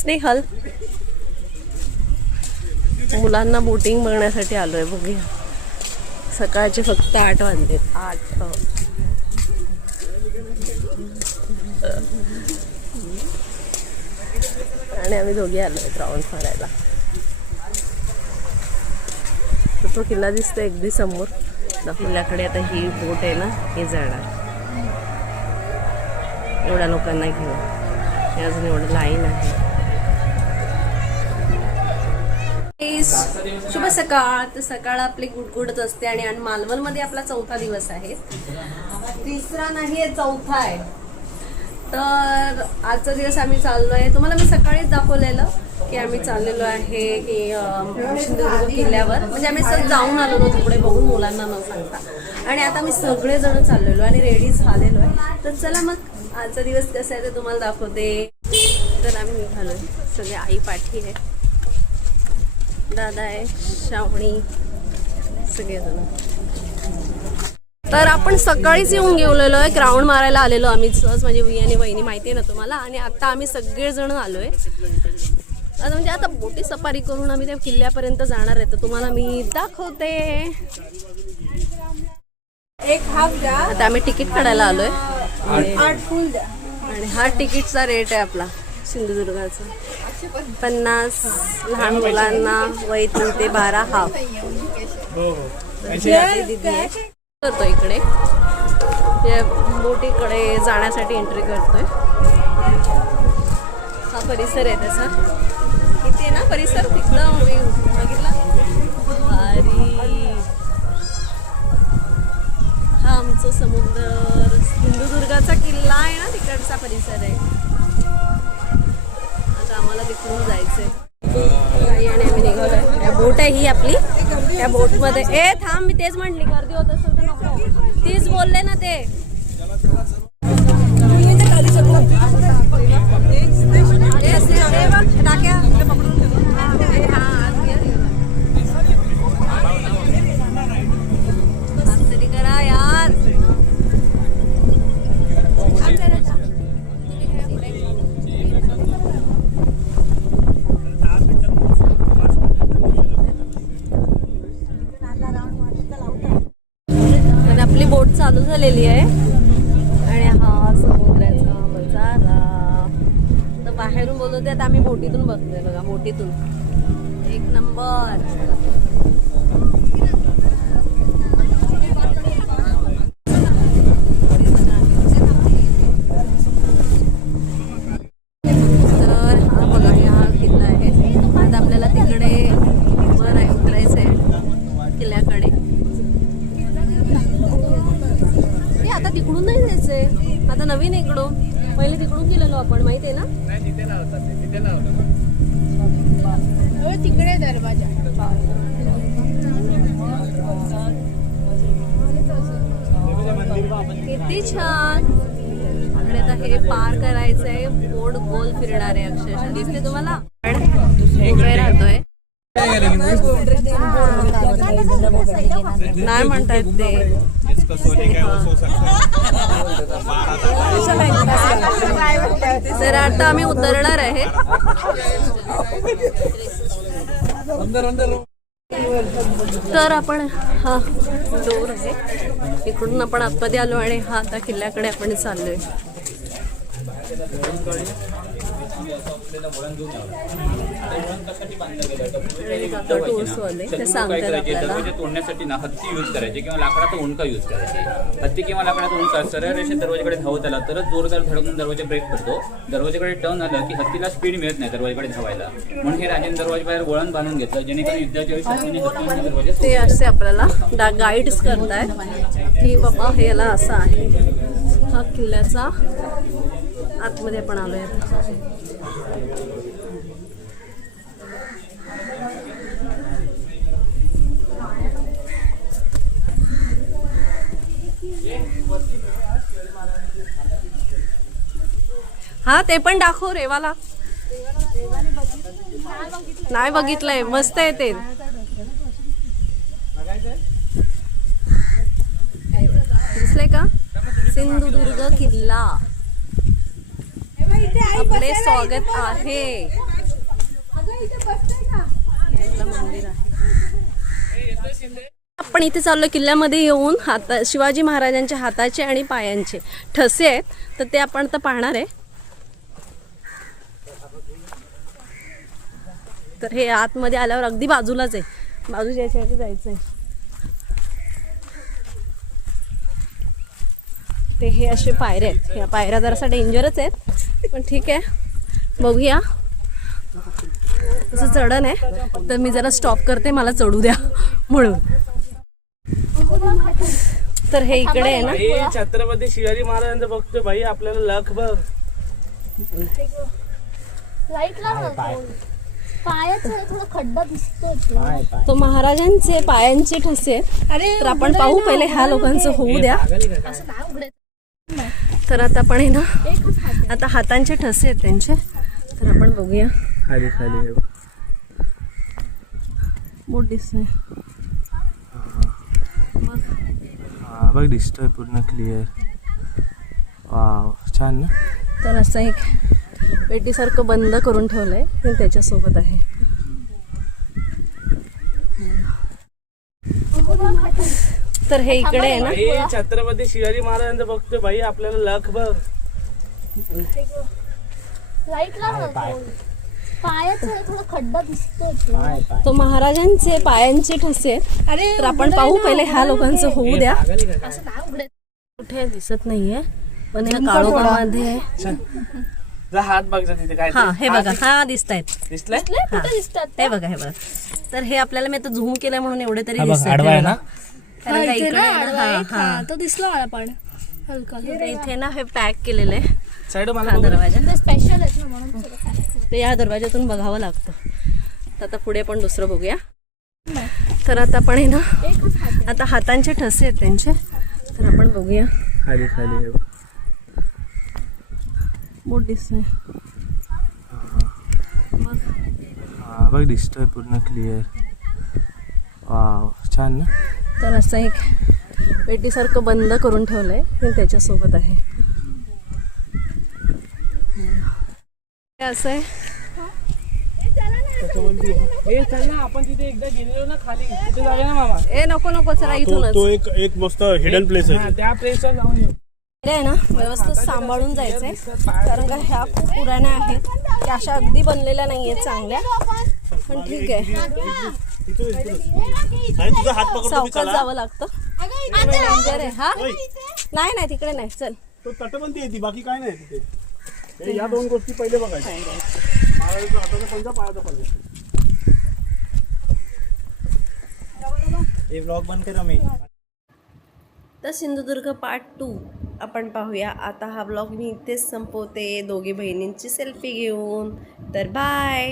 स्नेहल मुलांना बोटिंग बघण्यासाठी आलोय. बघूया सकाळचे फक्त 8 वाजलेत. 8 आणि आम्ही दोघी आलोय राऊंड मारायला. तो किल्ला दिसतोय अगदी समोर. आपल्याकडे आता ही बोट आहे ना, हे जाणार एवढ्या लोकांना घेऊन. अजून एवढं लाईन आहे. शुभ सकाळ. तर सकाळ आपली गुडगुडच असते आणि मालवणमध्ये आपला 4था दिवस आहे. 3रा नाही, 4था आहे. तर आजचा दिवस आम्ही चाललोय. तुम्हाला मी सकाळीच दाखवलेलं की आम्ही चाललेलो आहे की सिंधुदुर्ग किल्ल्यावर. म्हणजे आम्ही सगळं जाऊन आलेलो तिकडे बघून मुलांना न सांगता. आणि आता आम्ही सगळेजण चाललेलो आणि रेडी झालेलो आहे. तर चला मग आजचा दिवस कसा आहे ते तुम्हाला दाखवते. तर आम्ही निघालोय. सगळे आई पाठी आहे, दादा आहे, श्रावणी, सगळेजण. तर आपण सकाळीच येऊन गेलेलो आहे. ग्राउंड मारायला आलेलो आम्ही सहज. म्हणजे वी आणि वहिनी माहिती आहे ना तुम्हाला. आणि आता आम्ही सगळेजण आलोय. आता म्हणजे आता बोटी सफारी करून आम्ही त्या किल्ल्यापर्यंत जाणार आहे. तर तुम्हाला मी दाखवते. एक हाफ द्या. आता आम्ही तिकीट काढायला आलोय. आणि हा तिकीटचा रेट आहे आपला सिंधुदुर्गाचा 50. लहान मुलांना वय 3 ते 12 हाफ. दीदी आहे करतो इकडे बोटीकडे जाण्यासाठी एंट्री करतोय. हा परिसर आहे त्याचा. इथे ना परिसर तिकडं बघितला भारी. हा आमचं समुद्र सिंधुदुर्गाचा किल्ला आहे ना, तिकडचा परिसर आहे. आता आम्हाला तिकडून जायचंय. आणि आम्ही निघालोय. या बोट आहे ही आपली. त्या बोटमध्ये थांब, मी तेच म्हटली गर्दी होत असेल तर नको. तीच बोलले ना ते. करा यार. आपली बोट चालू झालेली आहे. आणि हा समुद्राचा नजारा. तर बाहेरून बोलवते. आता आम्ही बोटीतून बघतोय. बघा बोटीतून एक नंबर. तर हा बघा हा किल्ला आहे. आता आपल्याला तिकडे वर उतरायचं आहे किल्ल्याकडे. आता तिकडून नाही जायचंय. आता नवीन इकडून. पहिले तिकडून गेलेलो आपण, माहिती आहे ना. तिकडे दरवाजा. किती छान. आणि आता हे पार करायचंय. बोट गोल फिरणार आहे अक्षरशः. दिसते तुम्हाला. उभे राहतोय. नाही म्हणतायत ते. तर आता आम्ही उतरणार आहे. तर आपण हा डोर आहे इकडून आपण आतमध्ये आलो आणि हा आता किल्ल्याकडे आपण चाललोय. तोडण्यासाठी ना हत्ती यूज करायचे किंवा लाकडाचा उंडका यूज करायचे. हत्ती किंवा लाकडाचा उंडका सरळ रेषेत दरवाजाकडे धावत आला तरच जोरदार धडकून दरवाजा ब्रेक पडतो. दरवाजाकडे टर्न आलं की हत्तीला स्पीड मिळत नाही दरवाजाकडे धावायला. म्हणून हे राजाने दरवाजा बाहेर वळण बांधून घेतलं जेणेकरून युद्धाच्या वेळी ते असे आपल्याला गाईड्स करतायत की बाबा हे याला असं आहे. हा किल्ल्याचा आतमध्ये आपण आलोय. हा ते पण दाखव रेवाला. नाही बघितलंय. मस्त आहे ते. दिसले का सिंधुदुर्ग किल्ला. आपले स्वागत आहे. मंदिर आहे. आपण इथे चाललो किल्ल्यामध्ये येऊन शिवाजी महाराजांच्या हाताचे आणि पायांचे ठसे आहेत, तर ते आपण तर पाहणार आहे. तर हे आतमध्ये आल्यावर अगदी बाजूलाच आहे, बाजूच्या याच्यासाठी जायचंय. ते हे असे पायऱ्या आहेत, या पायऱ्या जरासा डेंजरच आहेत, पण ठीक आहे, बघूया. असं चढण आहे, तर मी जरा स्टॉप करते, मला चढू द्या म्हणून. तर हे इकडे आहे ना, छत्रपती शिवाजी महाराजांचं बघतोय भाई, आपल्याला लख बघ. थोडा खड्डा दिसतोय. तो महाराजांचे पायांचे ठसे आहेत. तर आपण पाहू पहिले ह्या लोकांचं होऊ द्या. तर आता आपण आहे ना, आता हातांचे ठसे आहेत त्यांचे, तर आपण बघूया. खाली खाली बोट दिसतंय हा बघ, दिसतोय पूर्ण क्लिअर. वाव, छान ना. तर असं एक पेटीसारखं बंद करून ठेवलंय, पण त्याच्यासोबत आहे. तर हे इकडे आहे ना, छत्रपती शिवाजी महाराजांचं बघतोय भाई, आपल्याला लख बघ. थोडा खड्डा दिसतोय. तो महाराजांचे पायांचे ठसे आहेत. तर आपण पाहू पहिले ह्या लोकांचं होऊ द्या. कुठे दिसत नाहीये, पण ह्या काळोखामध्ये हात बघ तिथे काय. हा हे बघा, हा दिसतायत, दिसलंय. हे बघा, हे बघा. तर हे आपल्याला मी आता झूम केलं म्हणून एवढे तरी आडवा आहे ना. कारण का इकडे तो दिसला मला पण हलका. इथे ना हे पॅक केलेलं आहे साईड मला हा दरवाजा. स्पेशल आहे ना म्हणून. ते या दरवाजातून बघावं लागतं. तर आता पुढे पण दुसरं बघूया. तर आता आपण आहे ना, आता हातांचे ठसे आहेत त्यांचे, तर आपण बघूया. खाली खाली बोट दिसतंय हा बघ, दिसतोय पूर्ण क्लिअर. वाव, छान ना. तर असं एक पेटीसारखं बंद करून ठेवलंय, पण त्याच्यासोबत आहे. असं आहे. चल ना, आपण तिथे एकदा गेलेलो ना खाली, तिथे जाऊया ना मामा. ए नको नको, चला इथूनच. तो एक मस्त हिडन प्लेस आहे. त्या प्लेसला जाऊन येऊ. हे आहे ना, व्यवस्थित सांभाळून जायचंय, कारण का ह्या खूप पुराण्या आहेत, त्या अशा अगदी बनलेल्या नाहीयेत चांगल्या, पण ठीक आहे, आणि तुझा हात पकडतो मी, सावकाश चला. जावं लागतं. डेंजर आहे हा. नाही नाही, तिकडे नाही, चल. तो तटबंदी आहे ती, बाकी काय नाही तिथे. हे या दोन गोष्टी पहिले बघायच्या. महाराजांचा हाताचा पंजा, पायाचा पंजा. हे व्लॉग बंद करा मी. तर सिंधुदुर्ग पार्ट 2 आपण पाहूया. आता हा ब्लॉग मी इथेच संपवते, दोघी बहिणींची सेल्फी घेऊन. तर बाय.